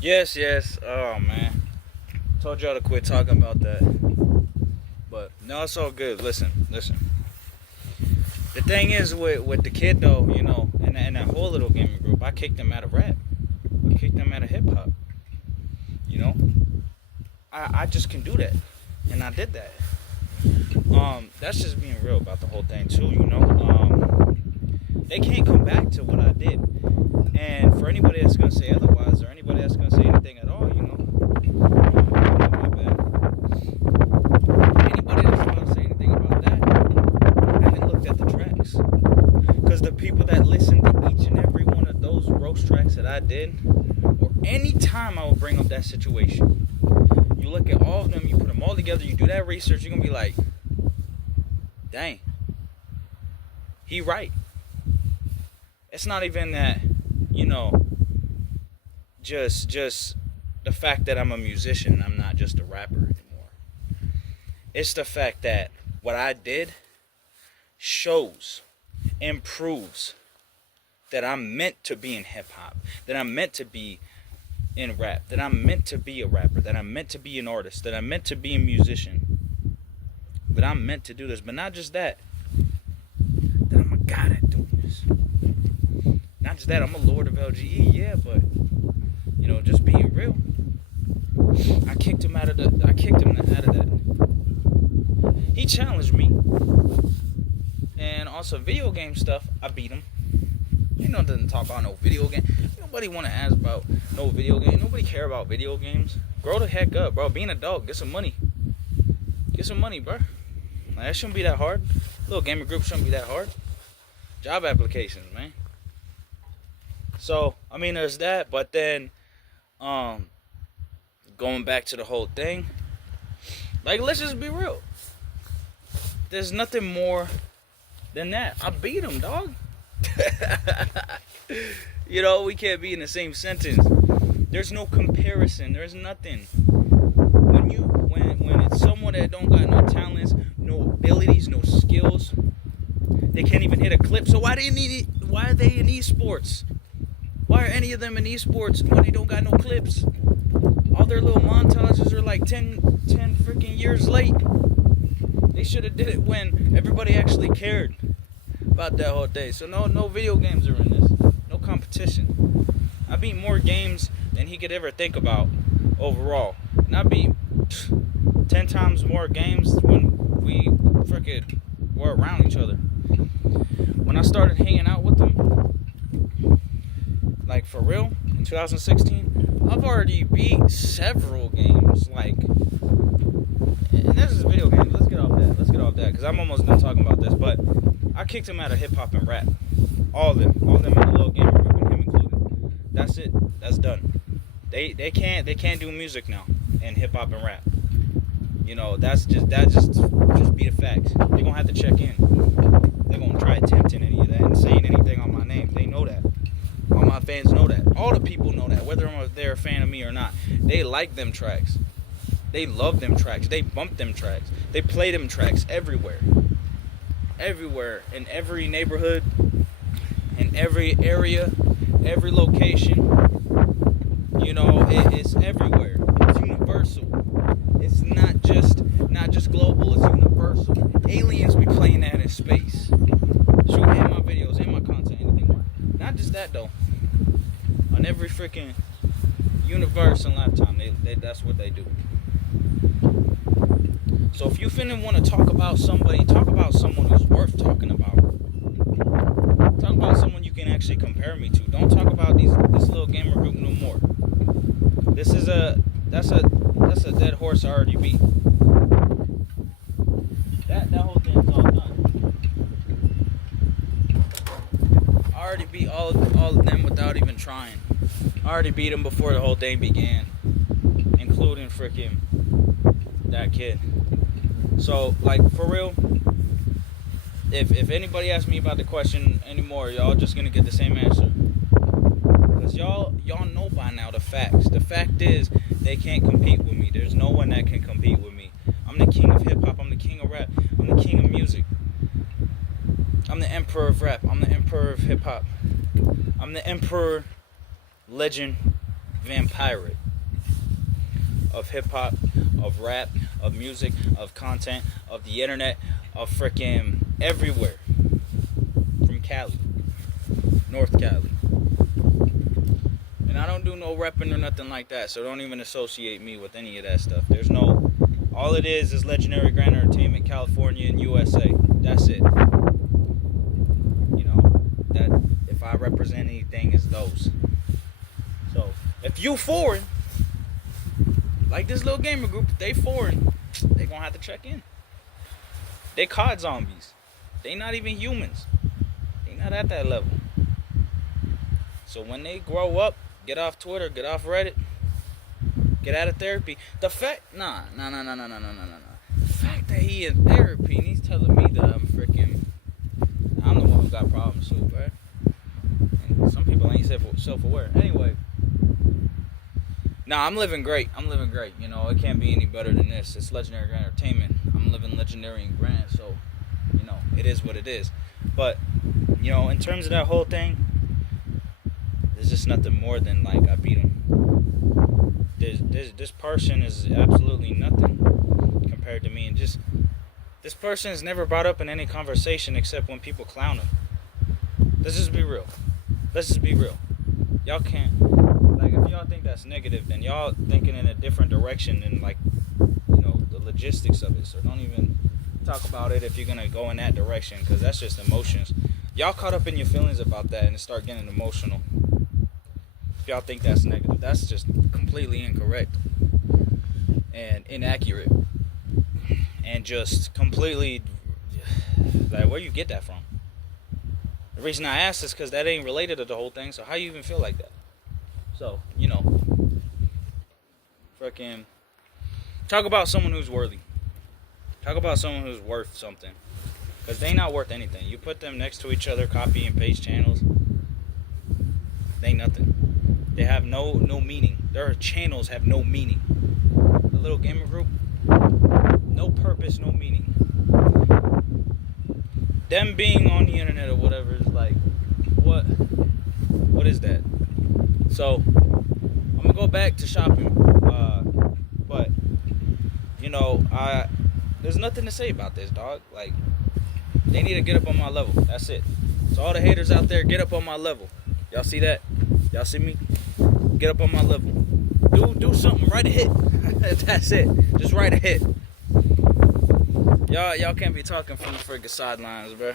Yes, yes. Oh man, told y'all to quit talking about that. But no, it's all good. Listen. The thing is with the kid though, and that whole little gaming group, I kicked them out of rap. I kicked them out of hip hop. You know, I just can do that, and I did that. That's just being real about the whole thing too. They can't come back to what I did. And for anybody that's gonna say otherwise, or anybody that's gonna say anything at all, my bad. Anybody that's gonna say anything about that, I haven't looked at the tracks. Because the people that listen to each and every one of those roast tracks that I did, or any time I would bring up that situation, you look at all of them, you put them all together, you do that research, you're gonna be like, dang, he right. It's not even that, just the fact that I'm a musician, I'm not just a rapper anymore. It's the fact that what I did shows and proves that I'm meant to be in hip hop, that I'm meant to be in rap, that I'm meant to be a rapper, that I'm meant to be an artist, that I'm meant to be a musician, that I'm meant to do this. But not just that, that I'm a god at doing this. Not just that, I'm a lord of LGE, yeah, but just being real. I kicked him out of that. He challenged me. And also video game stuff, I beat him. Doesn't talk about no video game. Nobody want to ask about no video game. Nobody care about video games. Grow the heck up, bro. Be an adult. Get some money. Get some money, bro. That shouldn't be that hard. Little gamer group shouldn't be that hard. Job applications, man. So, there's that. But then, going back to the whole thing, let's just be real. There's nothing more than that. I beat him, dog. We can't be in the same sentence. There's no comparison. There's nothing. When it's someone that don't got no talents, no abilities, no skills, they can't even hit a clip. So why are they in esports? Why are any of them in esports when they don't got no clips? All their little montages are like 10 freaking years late. They should have did it when everybody actually cared about that whole day. So no video games are in this. No competition. I beat more games than he could ever think about overall. And I beat 10 times more games when we freaking were around each other. When I started hanging out with them, like for real, in 2016, I've already beat several games. And this is video games. Let's get off that, because I'm almost done talking about this. But I kicked him out of hip hop and rap. All of them in the little gamer group, and him included. That's it. That's done. They can't do music now in hip hop and rap. That just be the facts. They're gonna have to check in. They're gonna try attempting any of that and saying anything on my name. They know that. All my fans know that. All the people know that, whether they're a fan of me or not. They like them tracks. They love them tracks. They bump them tracks. They play them tracks everywhere. Everywhere. In every neighborhood. In every area. Every location. It's everywhere. It's universal. It's not just global. It's universal. Aliens be playing that in space. Shoot in my videos, in my content, anything more. Not just that though. On every freaking universe and lifetime, that's what they do. So if you finna want to talk about somebody, talk about someone who's worth talking about. Talk about someone you can actually compare me to. Don't talk about this little gamer group no more. That's a dead horse I already beat. That whole thing's all done. I already beat all of them without even trying. I already beat them before the whole thing began, including freaking that kid. So, for real, if anybody asks me about the question anymore, y'all just gonna get the same answer. Because y'all know by now the facts. The fact is, they can't compete with me. There's no one that can compete with me. I'm the king of hip-hop. I'm the king of rap. I'm the king of music. I'm the emperor of rap. I'm the emperor of hip-hop. I'm the emperor, legend, vampire of hip-hop, of rap, of music, of content, of the internet, of freaking everywhere. From Cali, North Cali. And I don't do no repping or nothing like that, so don't even associate me with any of that stuff. There's no, all it is Legendary Grand Entertainment, California and USA. That's it. You know, that if I represent anything, it's those. So, if you foreign, like this little gamer group, if they foreign, they gonna have to check in. They COD zombies. They not even humans. They not at that level. So when they grow up, get off Twitter, get off Reddit, get out of therapy. The fact, nah. The fact that he in therapy and he's telling me that I'm the one who got problems too, right? And some people ain't self-aware. Anyway. Nah, I'm living great. You know, it can't be any better than this. It's Legendary Grand Entertainment. I'm living legendary and grand, so, you know, it is what it is. But, you know, in terms of that whole thing, there's just nothing more than, like, I beat him. This person is absolutely nothing compared to me. And just, this person is never brought up in any conversation except when people clown him. Let's just be real. Y'all can't. Like, if y'all think that's negative, then y'all thinking in a different direction than, like, you know, the logistics of it. So don't even talk about it if you're going to go in that direction, because that's just emotions. Y'all caught up in your feelings about that and start getting emotional. If y'all think that's negative, that's just completely incorrect and inaccurate. And just completely, like, where you get that from? The reason I asked is because that ain't related to the whole thing, so how you even feel like that? So, you know, freaking talk about someone who's worthy. Talk about someone who's worth something. Because they not worth anything. You put them next to each other, copy and paste channels, they nothing. They have no meaning. Their channels have no meaning. The little gamer group, no purpose, no meaning. Them being on the internet or whatever is like, what is that? So, I'm going to go back to shopping, but, you know, there's nothing to say about this, dog. Like, they need to get up on my level. That's it. So all the haters out there, get up on my level. Y'all see that? Y'all see me? Get up on my level. Do something. Write a hit. That's it. Just write a hit. Y'all can't be talking from the freaking sidelines, bro.